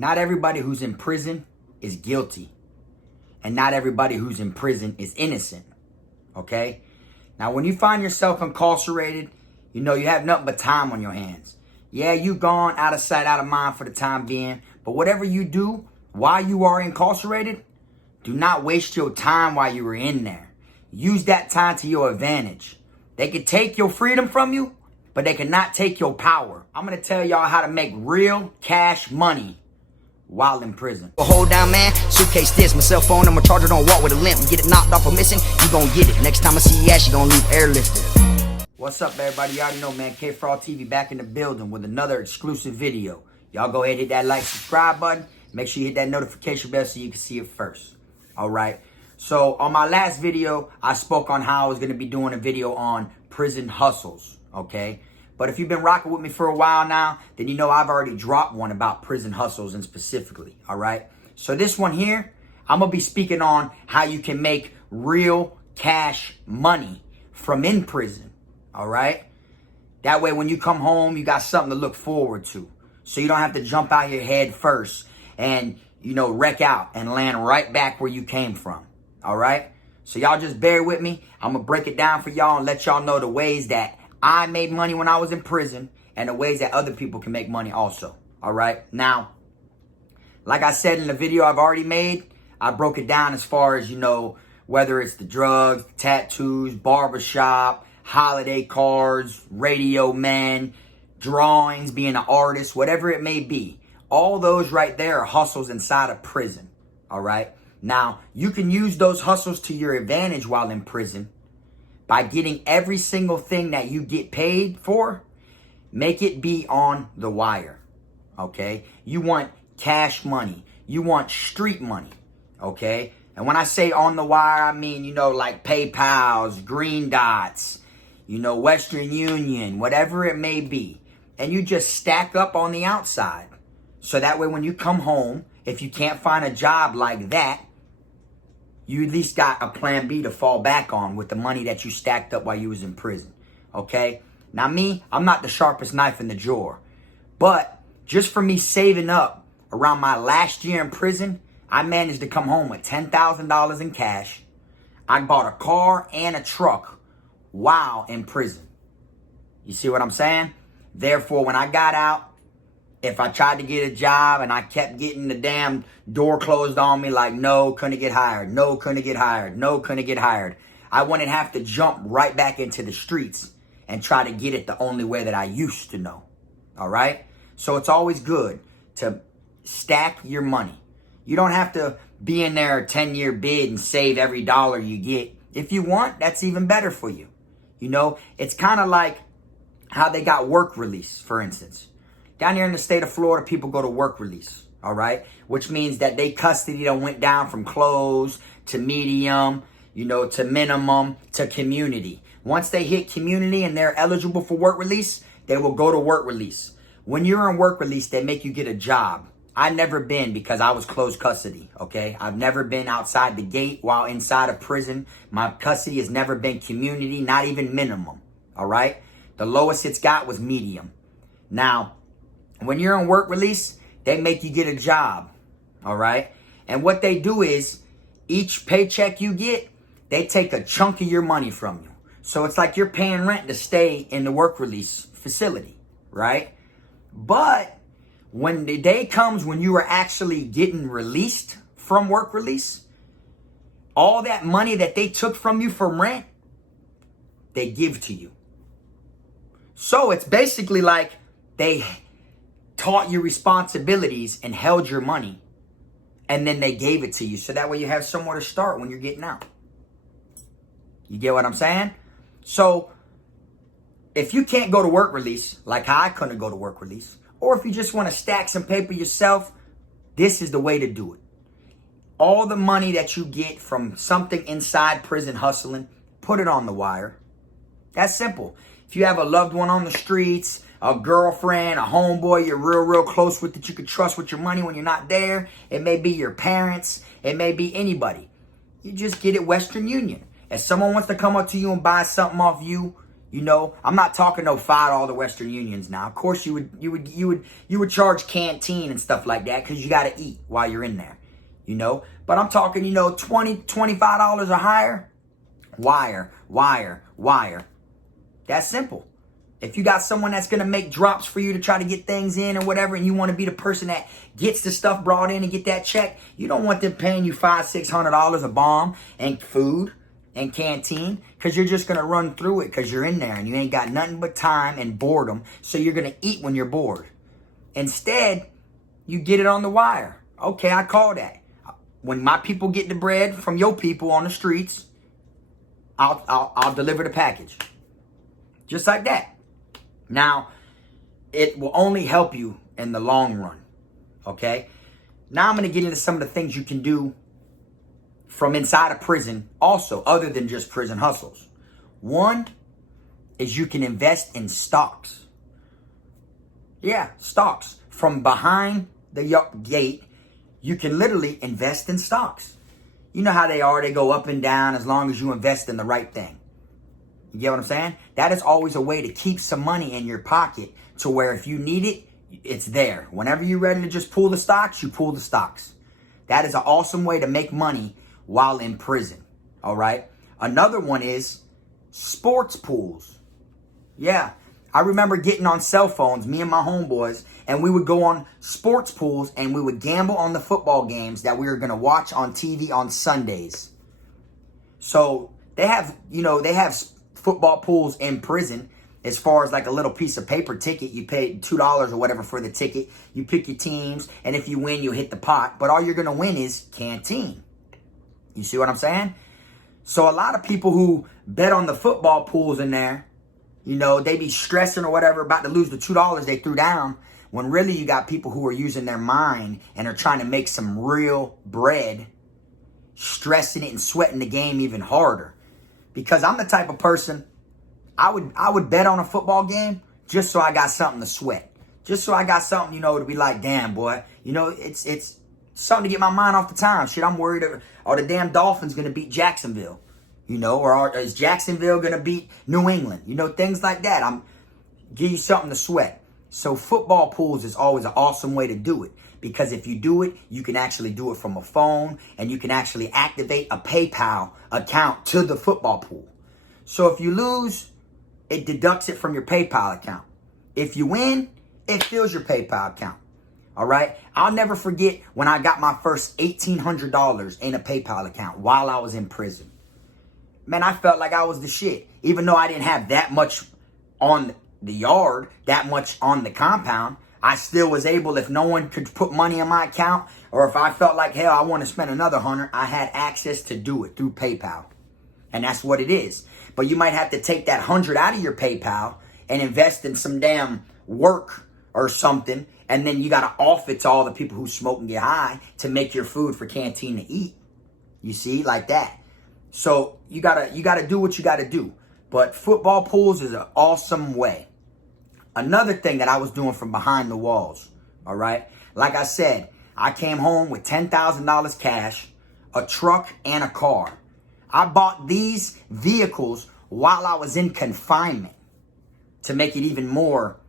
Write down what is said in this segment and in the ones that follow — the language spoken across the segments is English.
Not everybody who's in prison is guilty. And not everybody who's in prison is innocent. Okay? Now, when you find yourself incarcerated, you know you have nothing but time on your hands. Yeah, you gone out of sight, out of mind for the time being. But whatever you do while you are incarcerated, do not waste your time while you were in there. Use that time to your advantage. They can take your freedom from you, but they cannot take your power. I'm going to tell y'all how to make real cash money while in prison. Hold down, man. Suitcase this, my cell phone, and my charger don't walk with a limp. Get it knocked off or missing, you gon' get it. Next time I see your ass, you gon' leave airlifted. What's up, everybody? You already know, man. Kfrogtv back in the building with another exclusive video. Y'all go ahead and hit that like, subscribe button. Make sure you hit that notification bell so you can see it first. All right. So on my last video, I spoke on how I was going to be doing a video on prison hustles. Okay. But if you've been rocking with me for a while now, then you know I've already dropped one about prison hustles and specifically, all right? So this one here, I'm going to be speaking on how you can make real cash money from in prison, all right? That way when you come home, you got something to look forward to. So you don't have to jump out your head first and, you know, wreck out and land right back where you came from, all right? So y'all just bear with me. I'm going to break it down for y'all and let y'all know the ways that I made money when I was in prison and the ways that other people can make money also. All right. Now, like I said in the video I've already made, I broke it down as far as, you know, whether it's the drugs, tattoos, barbershop, holiday cards, radio men, drawings, being an artist, whatever it may be. All those right there are hustles inside of prison. All right. Now, you can use those hustles to your advantage while in prison. By getting every single thing that you get paid for, make it be on the wire, okay? You want cash money. You want street money, okay? And when I say on the wire, I mean, you know, like PayPal's, Green Dots, you know, Western Union, whatever it may be. And you just stack up on the outside. So that way when you come home, if you can't find a job like that, you at least got a plan B to fall back on with the money that you stacked up while you was in prison, okay? Now me, I'm not the sharpest knife in the drawer, but just for me saving up around my last year in prison, I managed to come home with $10,000 in cash. I bought a car and a truck while in prison. You see what I'm saying? Therefore, when I got out, if I tried to get a job and I kept getting the damn door closed on me like, no, couldn't get hired, no, couldn't get hired, no, couldn't get hired, I wouldn't have to jump right back into the streets and try to get it the only way that I used to know. All right? So it's always good to stack your money. You don't have to be in there a 10-year bid and save every dollar you get. If you want, that's even better for you. You know, it's kind of like how they got work release, for instance. Down here in the state of Florida, people go to work release, all right? Which means that they custody done went down from closed to medium, you know, to minimum, to community. Once they hit community and they're eligible for work release, they will go to work release. When you're in work release, they make you get a job. I've never been because I was closed custody, okay? I've never been outside the gate while inside of prison. My custody has never been community, not even minimum, all right? The lowest it's got was medium. Now, when you're on work release, they make you get a job, all right? And what they do is each paycheck you get, they take a chunk of your money from you. So it's like you're paying rent to stay in the work release facility, right? But when the day comes when you are actually getting released from work release, all that money that they took from you from rent, they give to you. So it's basically like they taught you responsibilities and held your money, and then they gave it to you. So that way you have somewhere to start when you're getting out. You get what I'm saying? So if you can't go to work release, like how I couldn't go to work release, or if you just want to stack some paper yourself, this is the way to do it. All the money that you get from something inside prison hustling, put it on the wire. That's simple. If you have a loved one on the streets, a girlfriend, a homeboy you're real close with that you can trust with your money when you're not there. It may be your parents. It may be anybody. You just get it Western Union. If someone wants to come up to you and buy something off you, You know, I'm not talking no $5 Western Unions now. Of course, you would charge canteen and stuff like that because you got to eat while you're in there. You know, but I'm talking, you know, $20, $25 or higher. Wire. That's simple. If you got someone that's going to make drops for you to try to get things in or whatever, and you want to be the person that gets the stuff brought in and get that check, you don't want them paying you $500, $600 a bomb and food and canteen, because you're just going to run through it because you're in there and you ain't got nothing but time and boredom. So you're going to eat when you're bored. Instead, you get it on the wire. Okay, I call that. When my people get the bread from your people on the streets, I'll deliver the package. Just like that. Now, it will only help you in the long run. Okay? Now I'm going to get into some of the things you can do from inside of prison also, other than just prison hustles. One is you can invest in stocks. Yeah, stocks. From behind the gate, you can literally invest in stocks. You know how they are. They go up and down as long as you invest in the right thing. You get what I'm saying? That is always a way to keep some money in your pocket to where if you need it, it's there. Whenever you're ready to just pull the stocks, you pull the stocks. That is an awesome way to make money while in prison. All right? Another one is sports pools. Yeah. I remember getting on cell phones, me and my homeboys, and we would go on sports pools and we would gamble on the football games that we were going to watch on TV on Sundays. So they have football pools in prison as far as like a little piece of paper ticket. You pay $2 or whatever for the ticket. You pick your teams, and if you win, you hit the pot. But all you're going to win is canteen. You see what I'm saying? So a lot of people who bet on the football pools in there, you know, they be stressing or whatever about to lose the $2 they threw down, when really you got people who are using their mind and are trying to make some real bread, stressing it and sweating the game even harder. Because I'm the type of person, I would bet on a football game just so I got something to sweat. Just so I got something, you know, to be like, damn, boy, you know, it's something to get my mind off the time. Shit, I'm worried, are the damn Dolphins going to beat Jacksonville? You know, or is Jacksonville going to beat New England? You know, things like that. I'm give you something to sweat. So football pools is always an awesome way to do it. Because if you do it, you can actually do it from a phone, and you can actually activate a PayPal account to the football pool. So if you lose, it deducts it from your PayPal account. If you win, it fills your PayPal account. All right? I'll never forget when I got my first $1,800 in a PayPal account while I was in prison. Man, I felt like I was the shit. Even though I didn't have that much on the yard, that much on the compound, I still was able, if no one could put money in my account, or if I felt like, hell, I want to spend another $100, I had access to do it through PayPal. And that's what it is. But you might have to take that $100 out of your PayPal and invest in some damn work or something, and then you got to off it to all the people who smoke and get high to make your food for canteen to eat. You see, like that. So you gotta do what you gotta do. But football pools is an awesome way. Another thing that I was doing from behind the walls, all right? Like I said, I came home with $10,000 cash, a truck, and a car. I bought these vehicles while I was in confinement to make it even more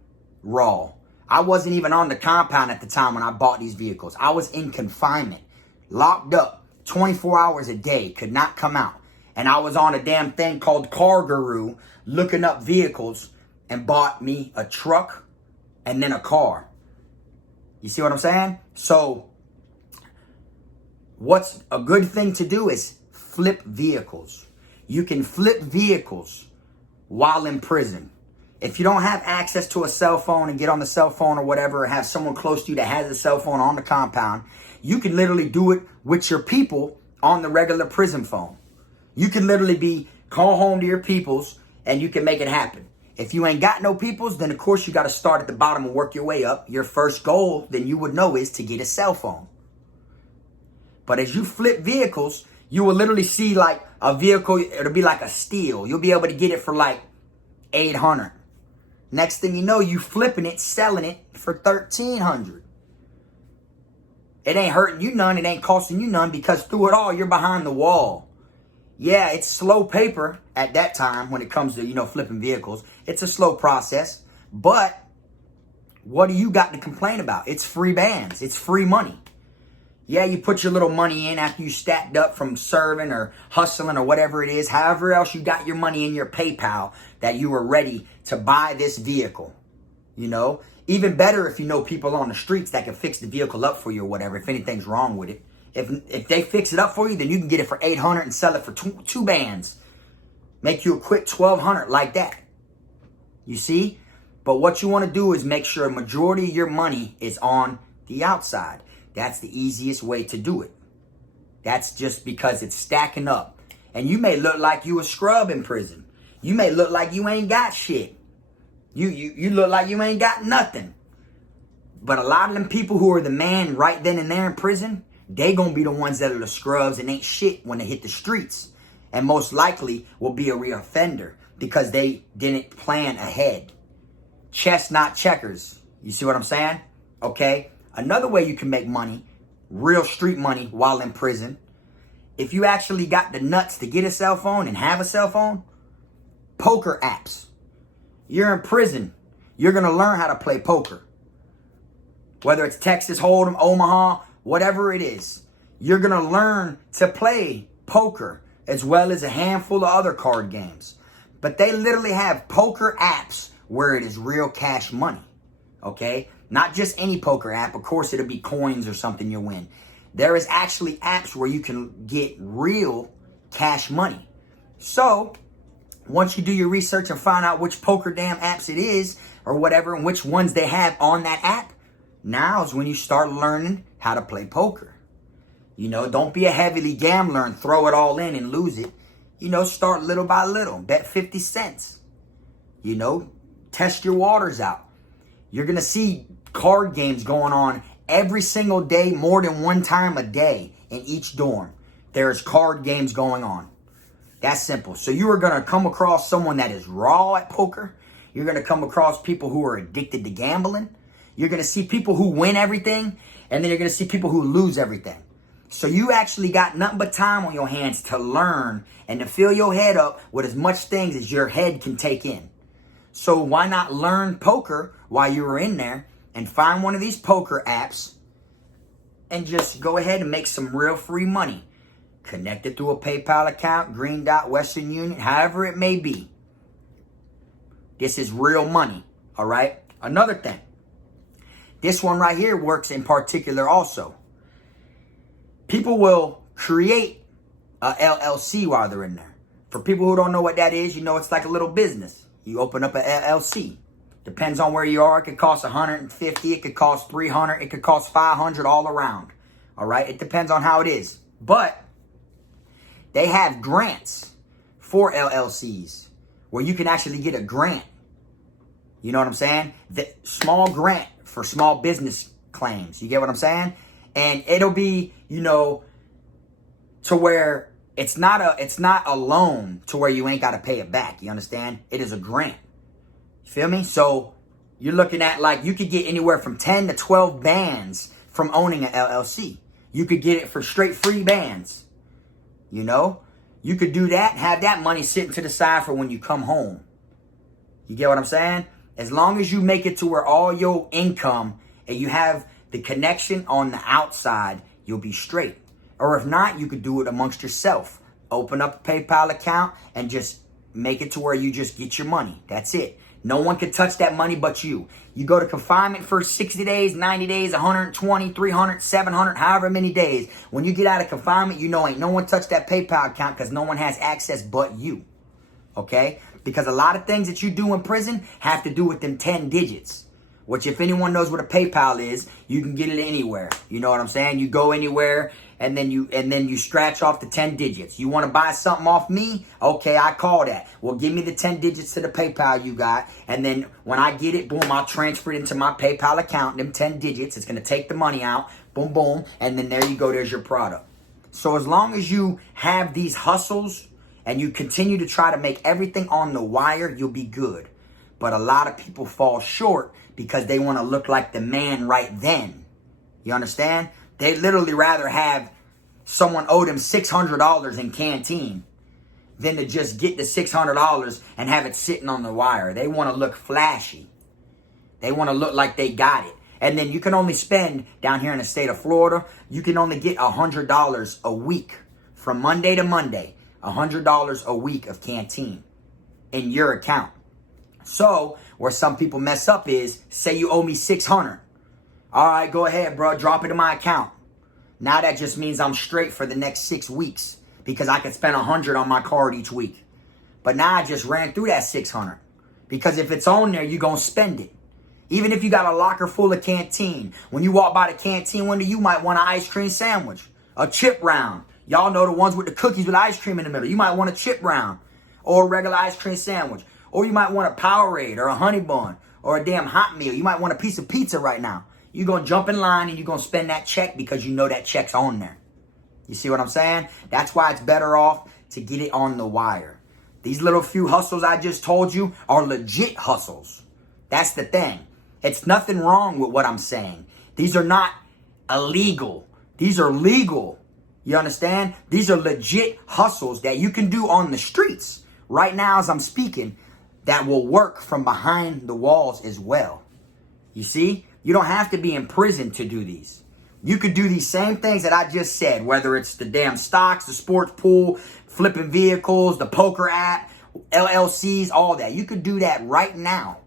raw. I wasn't even on the compound at the time when I bought these vehicles. I was in confinement, locked up 24 hours a day, could not come out. And I was on a damn thing called Car Guru, looking up vehicles, and bought me a truck and then a car. You see what I'm saying? So what's a good thing to do is flip vehicles. You can flip vehicles while in prison. If you don't have access to a cell phone and get on the cell phone or whatever, or have someone close to you that has a cell phone on the compound, you can literally do it with your people on the regular prison phone. You can literally call home to your peoples and you can make it happen. If you ain't got no peoples, then of course you got to start at the bottom and work your way up. Your first goal, then you would know, is to get a cell phone. But as you flip vehicles, you will literally see like a vehicle, it'll be like a steal. You'll be able to get it for like $800. Next thing you know, you flipping it, selling it for $1,300. It ain't hurting you none. It ain't costing you none, because through it all, you're behind the wall. Yeah, it's slow paper at that time when it comes to, flipping vehicles. It's a slow process. But what do you got to complain about? It's free bands. It's free money. Yeah, you put your little money in after you stacked up from serving or hustling or whatever it is. However else you got your money in your PayPal that you were ready to buy this vehicle. Even better if you know people on the streets that can fix the vehicle up for you or whatever, if anything's wrong with it. If they fix it up for you, then you can get it for $800 and sell it for two bands. Make you a quick $1,200 like that. You see? But what you want to do is make sure a majority of your money is on the outside. That's the easiest way to do it. That's just because it's stacking up. And you may look like you a scrub in prison. You may look like you ain't got shit. You look like you ain't got nothing. But a lot of them people who are the man right then and there in prison, they gonna be the ones that are the scrubs and ain't shit when they hit the streets. And most likely will be a reoffender because they didn't plan ahead. Chess, not checkers. You see what I'm saying? Okay. Another way you can make money, real street money while in prison, if you actually got the nuts to get a cell phone and have a cell phone, poker apps. You're in prison. You're going to learn how to play poker. Whether it's Texas Hold'em, Omaha, whatever it is. You're going to learn to play poker as well as a handful of other card games. But they literally have poker apps where it is real cash money. Okay? Not just any poker app. Of course, it'll be coins or something you'll win. There is actually apps where you can get real cash money. So, once you do your research and find out which poker damn apps it is or whatever and which ones they have on that app, now is when you start learning how to play poker. Don't be a heavily gambler and throw it all in and lose it. Start little by little. Bet 50 cents. Test your waters out. You're going to see card games going on every single day, more than one time a day in each dorm. There's card games going on. That's simple. So you are going to come across someone that is raw at poker. You're going to come across people who are addicted to gambling. You're going to see people who win everything. And then you're going to see people who lose everything. So you actually got nothing but time on your hands to learn and to fill your head up with as much things as your head can take in. So why not learn poker while you were in there and find one of these poker apps and just go ahead and make some real free money. Connect it through a PayPal account, Green Dot, Western Union, however it may be. This is real money, all right? Another thing. This one right here works in particular also. People will create a LLC while they're in there. For people who don't know what that is, it's like a little business. You open up an LLC. Depends on where you are. It could cost $150. It could cost $300. It could cost $500 all around. All right? It depends on how it is. But they have grants for LLCs where you can actually get a grant. You know what I'm saying? The small grant for small business claims. You get what I'm saying? And it'll be, to where it's not a loan to where you ain't got to pay it back. You understand? It is a grant. You feel me? So you're looking at you could get anywhere from 10 to 12 bands from owning an LLC. You could get it for straight free bands. You could do that and have that money sitting to the side for when you come home. You get what I'm saying? As long as you make it to where all your income and you have the connection on the outside, you'll be straight. Or if not, you could do it amongst yourself. Open up a PayPal account and just make it to where you just get your money. That's it. No one can touch that money but you. You go to confinement for 60 days, 90 days, 120, 300, 700, however many days. When you get out of confinement, ain't no one touch that PayPal account because no one has access but you. Okay? Because a lot of things that you do in prison have to do with them 10 digits. Which if anyone knows what a PayPal is, you can get it anywhere. You know what I'm saying? You go anywhere and then you scratch off the 10 digits. You want to buy something off me? Okay, I call that. Well, give me the 10 digits to the PayPal you got. And then when I get it, boom, I'll transfer it into my PayPal account. Them 10 digits, it's going to take the money out. Boom, boom. And then there you go. There's your product. So as long as you have these hustles and you continue to try to make everything on the wire, you'll be good. But a lot of people fall short because they want to look like the man right then. You understand? They literally rather have someone owe them $600 in canteen than to just get the $600 and have it sitting on the wire. They want to look flashy. They want to look like they got it. And then you can only spend, down here in the state of Florida, you can only get $100 a week from Monday to Monday. $100 a week of canteen in your account. So where some people mess up is, say you owe me $600. All right, go ahead, bro. Drop it in my account. Now that just means I'm straight for the next 6 weeks because I can spend $100 on my card each week. But now I just ran through that $600 because if it's on there, you're going to spend it. Even if you got a locker full of canteen, when you walk by the canteen window, you might want an ice cream sandwich, a chip round. Y'all know the ones with the cookies with ice cream in the middle. You might want a chip round or a regular ice cream sandwich. Or you might want a Powerade or a honey bun or a damn hot meal. You might want a piece of pizza right now. You're going to jump in line and you're going to spend that check because you know that check's on there. You see what I'm saying? That's why it's better off to get it on the wire. These little few hustles I just told you are legit hustles. That's the thing. It's nothing wrong with what I'm saying. These are not illegal. These are legal. You understand? These are legit hustles that you can do on the streets right now as I'm speaking that will work from behind the walls as well. You see? You don't have to be in prison to do these. You could do these same things that I just said, whether it's the damn stocks, the sports pool, flipping vehicles, the poker app, LLCs, all that. You could do that right now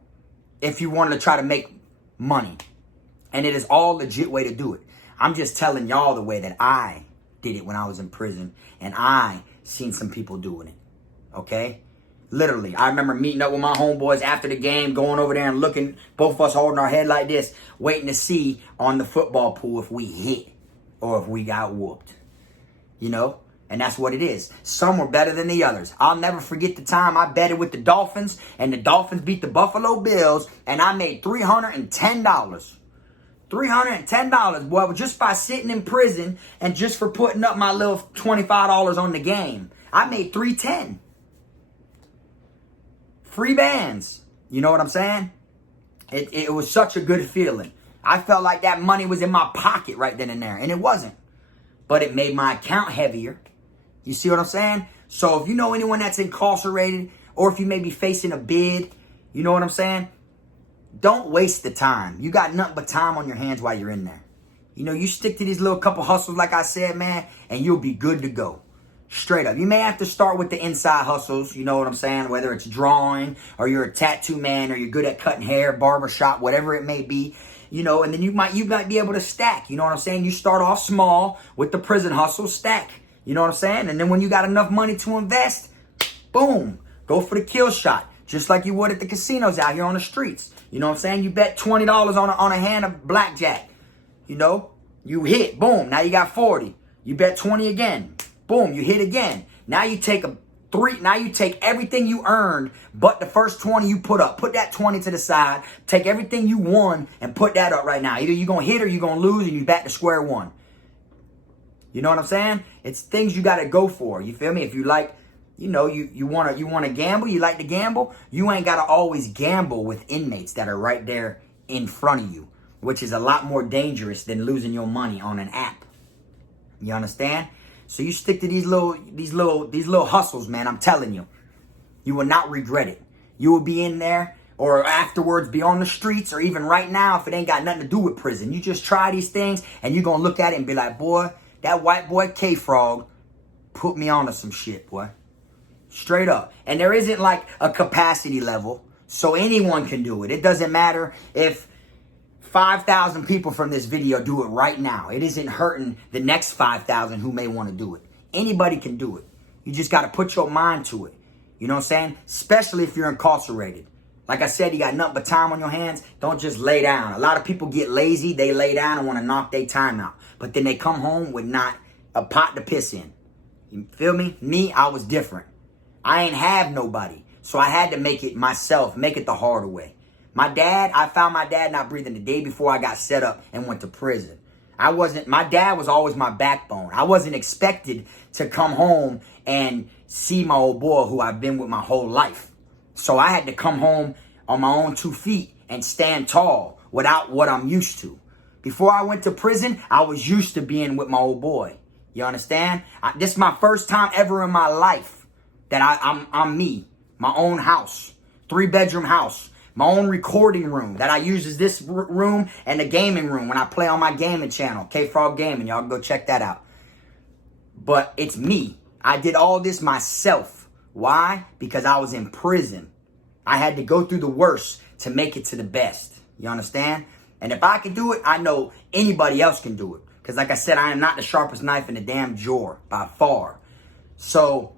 if you wanted to try to make money. And it is all legit way to do it. I'm just telling y'all the way that I did it when I was in prison. And I seen some people doing it. Okay? Literally. I remember meeting up with my homeboys after the game, going over there and looking, both of us holding our head like this, waiting to see on the football pool if we hit or if we got whooped. You know? And that's what it is. Some were better than the others. I'll never forget the time I betted with the Dolphins and the Dolphins beat the Buffalo Bills and I made $310. $310, boy, just by sitting in prison and just for putting up my little $25 on the game. I made $310. Free bands. You know what I'm saying? It was such a good feeling. I felt like that money was in my pocket right then and there. And it wasn't. But it made my account heavier. You see what I'm saying? So if you know anyone that's incarcerated or if you may be facing a bid, you know what I'm saying? Don't waste the time. You got nothing but time on your hands while you're in there. You know, you stick to these little couple hustles like I said, man, and you'll be good to go. Straight up. You may have to start with the inside hustles, you know what I'm saying? Whether it's drawing or you're a tattoo man or you're good at cutting hair, barbershop, whatever it may be. You know, and then you might be able to stack. You know what I'm saying? You start off small with the prison hustle, stack. You know what I'm saying? And then when you got enough money to invest, boom, go for the kill shot. Just like you would at the casinos out here on the streets. You know what I'm saying? You bet $20 on a hand of blackjack. You know, you hit, boom, now you got 40. You bet 20 again. Boom, you hit again. Now you take everything you earned, but the first 20 you put up. Put that 20 to the side. Take everything you won and put that up right now. Either you're going to hit or you're going to lose and you back to square one. You know what I'm saying? It's things you got to go for. You feel me? If you like, you know, you want to gamble, you like to gamble, you ain't got to always gamble with inmates that are right there in front of you, which is a lot more dangerous than losing your money on an app. You understand? So you stick to these little hustles, man. I'm telling you, you will not regret it. You will be in there or afterwards be on the streets or even right now if it ain't got nothing to do with prison. You just try these things and you're going to look at it and be like, boy, that white boy Kfrog put me onto some shit, boy. Straight up. And there isn't like a capacity level, so anyone can do it. It doesn't matter if 5,000 people from this video do it right now. It isn't hurting the next 5,000 who may want to do it. Anybody can do it. You just got to put your mind to it. You know what I'm saying? Especially if you're incarcerated. Like I said, you got nothing but time on your hands. Don't just lay down. A lot of people get lazy. They lay down and want to knock their time out. But then they come home with not a pot to piss in. You feel me? Me, I was different. I ain't have nobody. So I had to make it myself, make it the harder way. I found my dad not breathing the day before I got set up and went to prison. My dad was always my backbone. I wasn't expected to come home and see my old boy who I've been with my whole life. So I had to come home on my own 2 feet and stand tall without what I'm used to. Before I went to prison, I was used to being with my old boy. You understand? This is my first time ever in my life that I'm me. My own house. 3-bedroom house. My own recording room that I use as this room and the gaming room when I play on my gaming channel, KFROG Gaming. Y'all go check that out. But it's me. I did all this myself. Why? Because I was in prison. I had to go through the worst to make it to the best. You understand? And if I can do it, I know anybody else can do it. Because like I said, I am not the sharpest knife in the damn drawer by far. So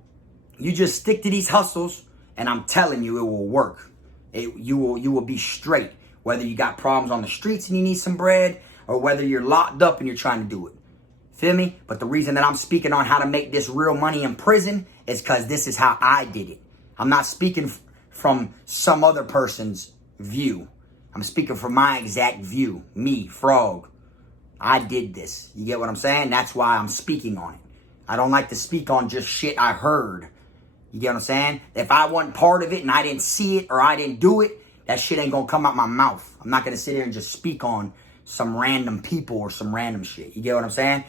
you just stick to these hustles and I'm telling you, it will work. You will be straight. Whether you got problems on the streets and you need some bread or whether you're locked up and you're trying to do it. Feel me? But the reason that I'm speaking on how to make this real money in prison is because this is how I did it. I'm not speaking from some other person's view. I'm speaking from my exact view. Me, Frog. I did this. You get what I'm saying? That's why I'm speaking on it. I don't like to speak on just shit I heard. You get what I'm saying? If I wasn't part of it and I didn't see it or I didn't do it, that shit ain't gonna come out my mouth. I'm not gonna sit here and just speak on some random people or some random shit. You get what I'm saying?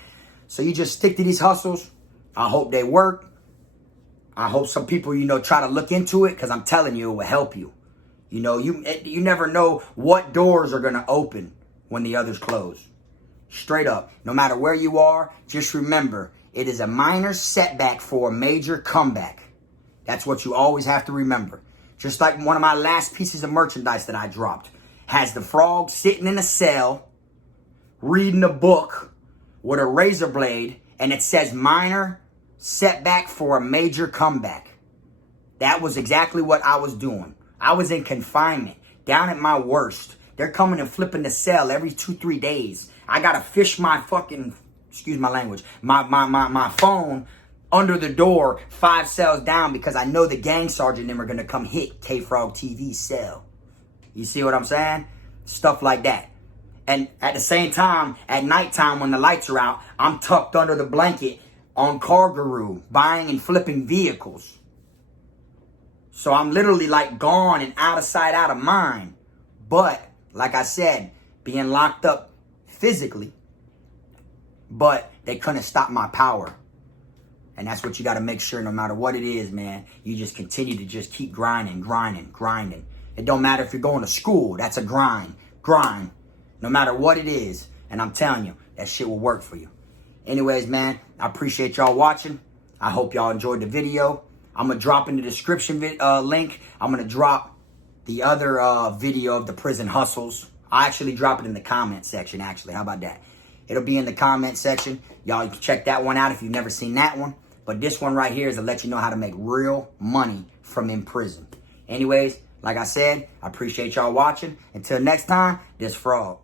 So you just stick to these hustles. I hope they work. I hope some people, try to look into it because I'm telling you, it will help you. You never know what doors are going to open when the others close. Straight up. No matter where you are, just remember, it is a minor setback for a major comeback. That's what you always have to remember. Just like one of my last pieces of merchandise that I dropped has the frog sitting in a cell, reading a book with a razor blade, and it says minor setback for a major comeback. That was exactly what I was doing. I was in confinement, down at my worst. They're coming and flipping the cell every 2-3 days. I gotta fish my fucking, excuse my language, my phone under the door 5 cells down because I know the gang sergeant and them are gonna come hit Kfrogtv's cell. You see what I'm saying? Stuff like that. And at the same time, at nighttime when the lights are out, I'm tucked under the blanket on Kargaroo, buying and flipping vehicles. So I'm literally like gone and out of sight, out of mind. But, like I said, being locked up physically, but they couldn't stop my power. And that's what you got to make sure no matter what it is, man. You just continue to just keep grinding. It don't matter if you're going to school. That's a grind. No matter what it is. And I'm telling you, that shit will work for you. Anyways, man, I appreciate y'all watching. I hope y'all enjoyed the video. I'm going to drop in the description link. I'm going to drop the other video of the prison hustles. I actually drop it in the comment section, actually. How about that? It'll be in the comment section. Y'all can check that one out if you've never seen that one. But this one right here is to let you know how to make real money from in prison. Anyways, like I said, I appreciate y'all watching. Until next time, this Frog.